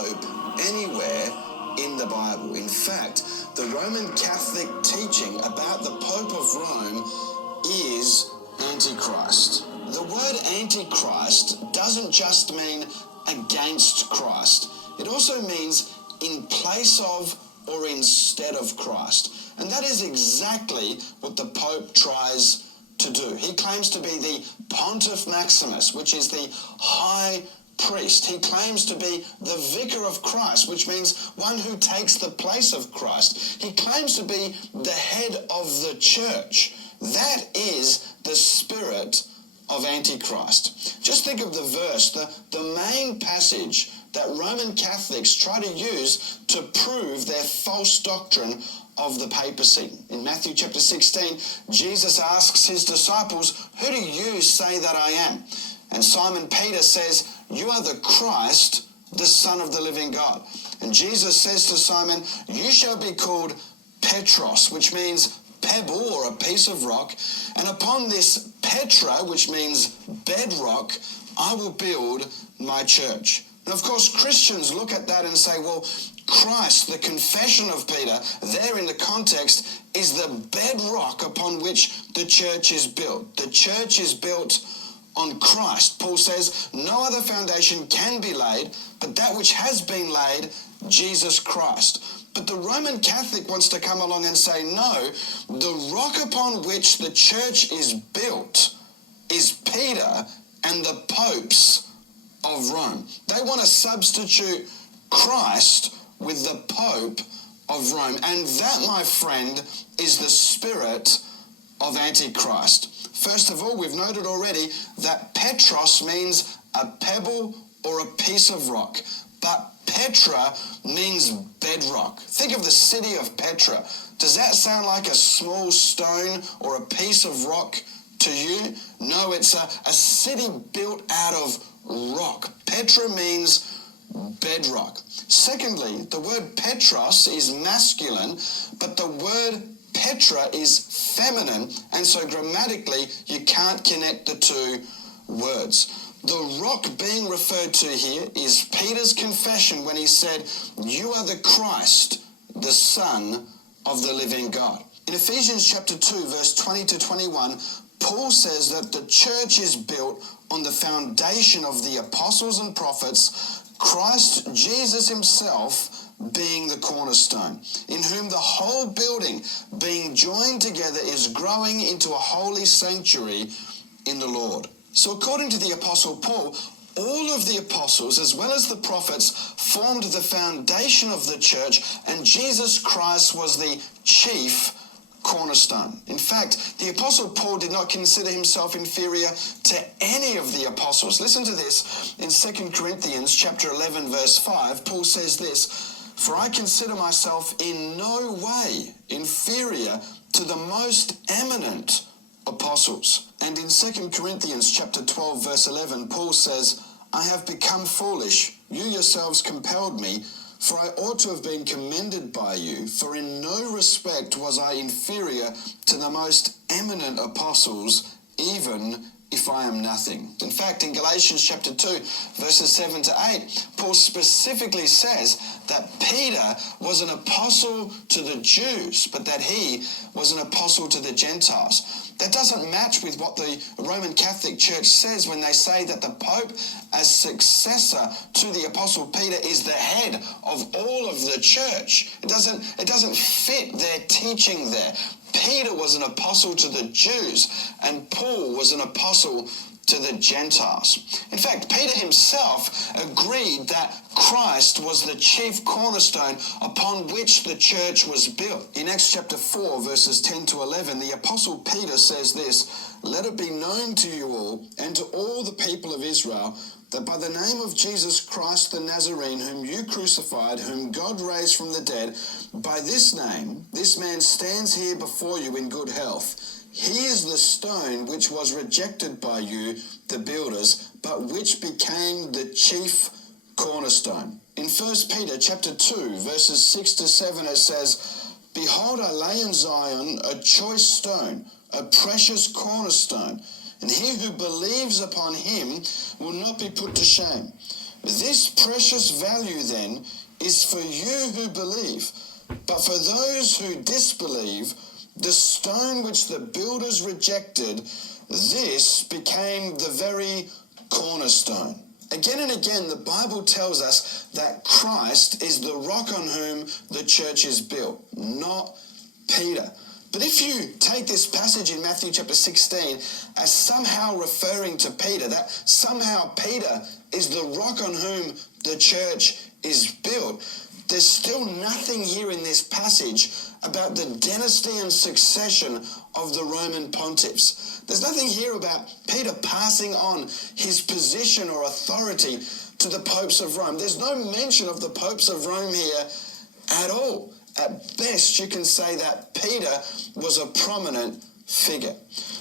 Pope anywhere in the Bible. In fact, the Roman Catholic teaching about the Pope of Rome is Antichrist. The word Antichrist doesn't just mean against Christ. It also means in place of or instead of Christ. And that is exactly what the Pope tries to do. He claims to be the Pontiff Maximus, which is the high priest. He claims to be the vicar of Christ, which means one who takes the place of Christ. He claims to be the head of the church. That is the spirit of Antichrist. Just think of the verse, the main passage that Roman Catholics try to use to prove their false doctrine of the papacy. In Matthew chapter 16, Jesus asks his disciples, "Who do you say that I am?" And Simon Peter says, "You are the Christ, the Son of the living God." And Jesus says to Simon, "You shall be called Petros," which means pebble or a piece of rock. "And upon this Petra," which means bedrock, "I will build my church." And of course, Christians look at that and say, well, Christ, the confession of Peter, there in the context, is the bedrock upon which the church is built. The church is built on Christ. Paul says, no other foundation can be laid, but that which has been laid, Jesus Christ. But the Roman Catholic wants to come along and say, no, the rock upon which the church is built is Peter and the popes of Rome. They want to substitute Christ with the Pope of Rome. And that, my friend, is the spirit of Antichrist. First of all, we've noted already that Petros means a pebble or a piece of rock. But Petra means bedrock. Think of the city of Petra. Does that sound like a small stone or a piece of rock to you? No, it's a city built out of rock. Petra means bedrock. Secondly, the word Petros is masculine, but the word Petra is feminine, and so grammatically you can't connect the two words. The rock being referred to here is Peter's confession when he said, "You are the Christ, the Son of the living God." In Ephesians chapter 2, verse 20 to 21, Paul says that the church is built on the foundation of the apostles and prophets, Christ Jesus himself being the cornerstone, in whom the whole building being joined together is growing into a holy sanctuary in the Lord. So according to the Apostle Paul, all of the apostles as well as the prophets formed the foundation of the church, and Jesus Christ was the chief cornerstone. In fact, the Apostle Paul did not consider himself inferior to any of the apostles. Listen to this. In 2 Corinthians chapter 11, verse 5, Paul says this, "For I consider myself in no way inferior to the most eminent apostles." And in 2 Corinthians chapter 12, verse 11, Paul says, "I have become foolish. You yourselves compelled me, for I ought to have been commended by you, for in no respect was I inferior to the most eminent apostles, even if I am nothing." In fact, in Galatians chapter 2, verses 7 to 8, Paul specifically says that Peter was an apostle to the Jews, but that he was an apostle to the Gentiles. That doesn't match with what the Roman Catholic Church says when they say that the Pope, as successor to the Apostle Peter, is the head of all of the church. It doesn't fit their teaching there. Peter was an apostle to the Jews, and Paul was an apostle to the Gentiles. In fact, Peter himself agreed that Christ was the chief cornerstone upon which the church was built. In Acts chapter 4, verses 10 to 11, the Apostle Peter says this, "Let it be known to you all and to all the people of Israel that by the name of Jesus Christ the Nazarene, whom you crucified, whom God raised from the dead, by this name, this man stands here before you in good health. He is the stone which was rejected by you, the builders, but which became the chief cornerstone." In 1 Peter chapter 2, verses 6 to 7, it says, "Behold, I lay in Zion a choice stone, a precious cornerstone, and he who believes upon him will not be put to shame. This precious value then is for you who believe, but for those who disbelieve, the stone which the builders rejected, this became the very cornerstone. Again and again, the Bible tells us that Christ is the rock on whom the church is built, not Peter. But if you take this passage in Matthew chapter 16 as somehow referring to Peter, that somehow Peter is the rock on whom the church is built, there's still nothing here in this passage about the dynasty and succession of the Roman pontiffs. There's nothing here about Peter passing on his position or authority to the popes of Rome. There's no mention of the popes of Rome here at all. At best, you can say that Peter was a prominent figure.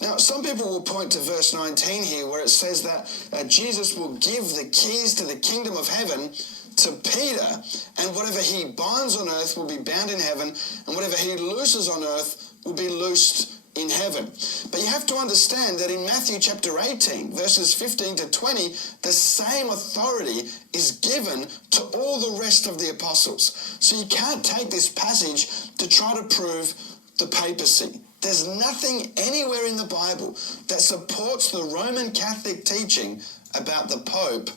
Now, some people will point to verse 19 here where it says that Jesus will give the keys to the kingdom of heaven to Peter, and whatever he binds on earth will be bound in heaven, and whatever he looses on earth will be loosed in heaven. But you have to understand that in Matthew chapter 18, verses 15 to 20, the same authority is given to all the rest of the apostles. So you can't take this passage to try to prove the papacy. There's nothing anywhere in the Bible that supports the Roman Catholic teaching about the Pope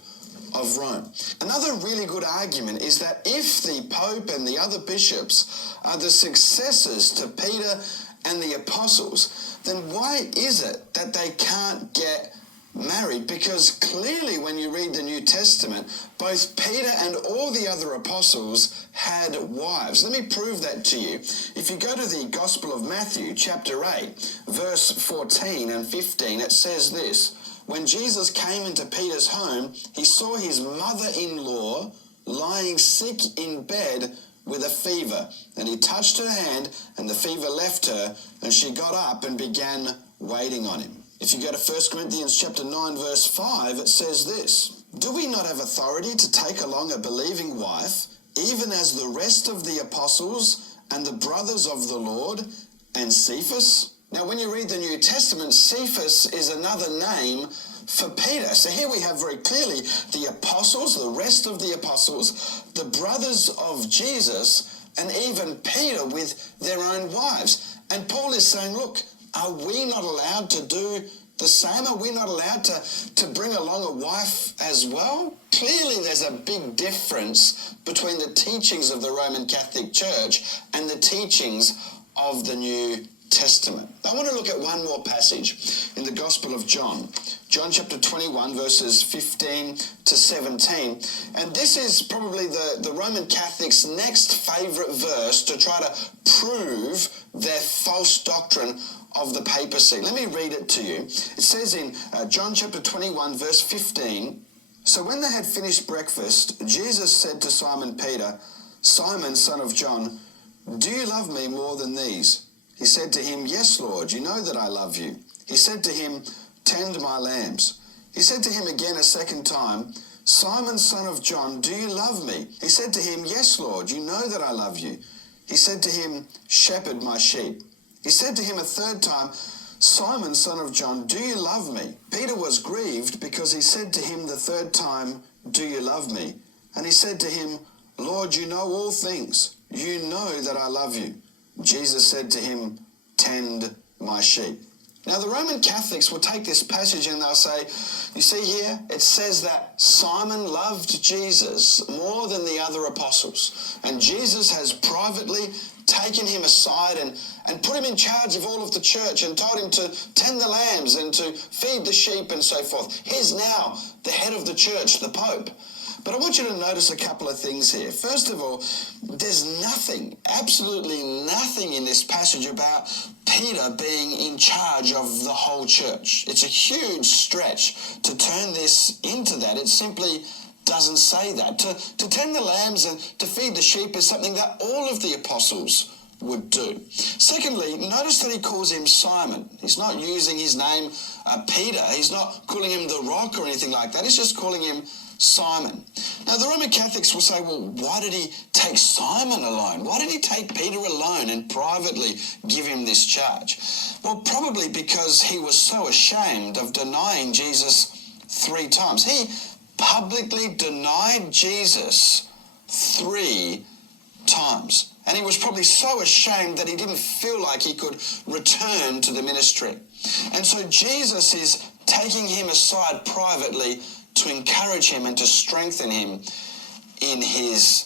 of Rome. Another really good argument is that if the Pope and the other bishops are the successors to Peter and the apostles, then why is it that they can't get married? Because clearly when you read the New Testament, both Peter and all the other apostles had wives. Let me prove that to you. If you go to the Gospel of Matthew, chapter 8, verse 14 and 15, it says this: when Jesus came into Peter's home, he saw his mother-in-law lying sick in bed with a fever, and he touched her hand, and the fever left her, and she got up and began waiting on him. If you go to 1 Corinthians chapter 9, verse 5, it says this: do we not have authority to take along a believing wife, even as the rest of the apostles and the brothers of the Lord and Cephas? Now, when you read the New Testament, Cephas is another name for Peter. So here we have very clearly the apostles, the rest of the apostles, the brothers of Jesus, and even Peter with their own wives. And Paul is saying, look, are we not allowed to do the same? Are we not allowed to bring along a wife as well? Clearly there's a big difference between the teachings of the Roman Catholic Church and the teachings of the New Testament. I want to look at one more passage in the Gospel of John. John chapter 21, verses 15 to 17. And this is probably the Roman Catholics' next favourite verse to try to prove their false doctrine of the papacy. Let me read it to you. It says in John chapter 21, verse 15, so when they had finished breakfast, Jesus said to Simon Peter, Simon, son of John, do you love me more than these? He said to him, yes, Lord, you know that I love you. He said to him, tend my lambs. He said to him again a second time, Simon, son of John, do you love me? He said to him, yes, Lord, you know that I love you. He said to him, shepherd my sheep. He said to him a third time, Simon, son of John, do you love me? Peter was grieved because he said to him the third time, do you love me? And he said to him, Lord, you know all things. You know that I love you. Jesus said to him, tend my sheep. Now the Roman Catholics will take this passage and they'll say, you see here, it says that Simon loved Jesus more than the other apostles. And Jesus has privately taken him aside and put him in charge of all of the church and told him to tend the lambs and to feed the sheep and so forth. He's now the head of the church, the Pope. But I want you to notice a couple of things here. First of all, there's nothing, absolutely nothing in this passage about Peter being in charge of the whole church. It's a huge stretch to turn this into that. It simply doesn't say that. To tend the lambs and to feed the sheep is something that all of the apostles would do. Secondly, notice that he calls him Simon. He's not using his name Peter. He's not calling him the rock or anything like that. He's just calling him Simon. Now the Roman Catholics will say, well, why did he take Simon alone? Why did he take Peter alone and privately give him this charge? Well, probably because he was so ashamed of denying Jesus 3 times. He publicly denied Jesus 3 times. And he was probably so ashamed that he didn't feel like he could return to the ministry. And so Jesus is taking him aside privately to encourage him and to strengthen him in his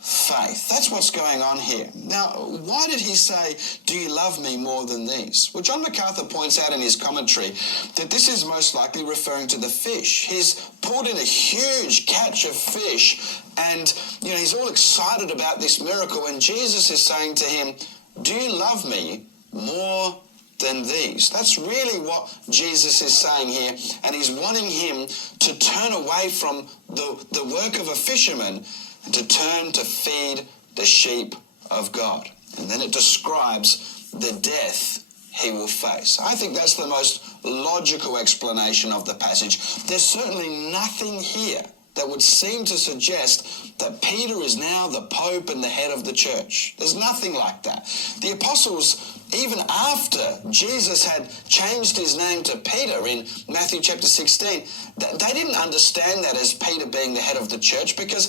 faith. That's what's going on here. Now, why did he say, "Do you love me more than these?" Well, John MacArthur points out in his commentary that this is most likely referring to the fish. He's pulled in a huge catch of fish and, he's all excited about this miracle, and Jesus is saying to him, "Do you love me more than these?" That's really what Jesus is saying here, and he's wanting him to turn away from the work of a fisherman and to turn to feed the sheep of God. And then it describes the death he will face. I think that's the most logical explanation of the passage. There's certainly nothing here that would seem to suggest that Peter is now the Pope and the head of the church. There's nothing like that. The apostles, even after Jesus had changed his name to Peter in Matthew chapter 16, they didn't understand that as Peter being the head of the church, because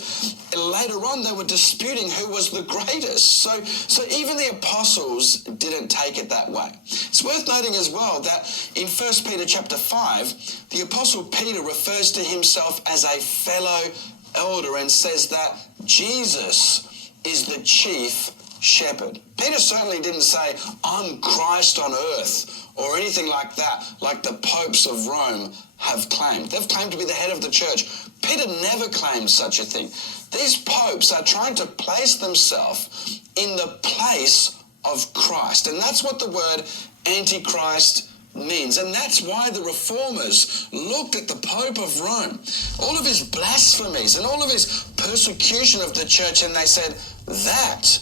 later on they were disputing who was the greatest. So even the apostles didn't take it that way. It's worth noting as well that in 1 Peter chapter 5, the apostle Peter refers to himself as a fellow elder and says that Jesus is the chief shepherd. Peter certainly didn't say, "I'm Christ on earth," or anything like that, like the popes of Rome have claimed. They've claimed to be the head of the church. Peter never claimed such a thing. These popes are trying to place themselves in the place of Christ, and that's what the word Antichrist means. And that's why the reformers looked at the Pope of Rome, all of his blasphemies and all of his persecution of the church, and they said, that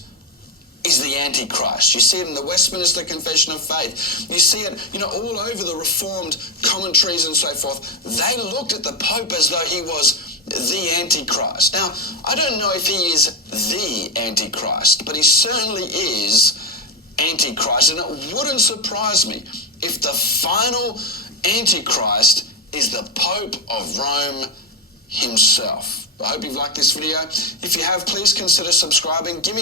is the Antichrist. You see it in the Westminster Confession of Faith. You see it, all over the Reformed commentaries and so forth. They looked at the Pope as though he was the Antichrist. Now, I don't know if he is the Antichrist, but he certainly is Antichrist, and it wouldn't surprise me if the final Antichrist is the Pope of Rome himself. I hope you've liked this video. If you have, please consider subscribing. Give me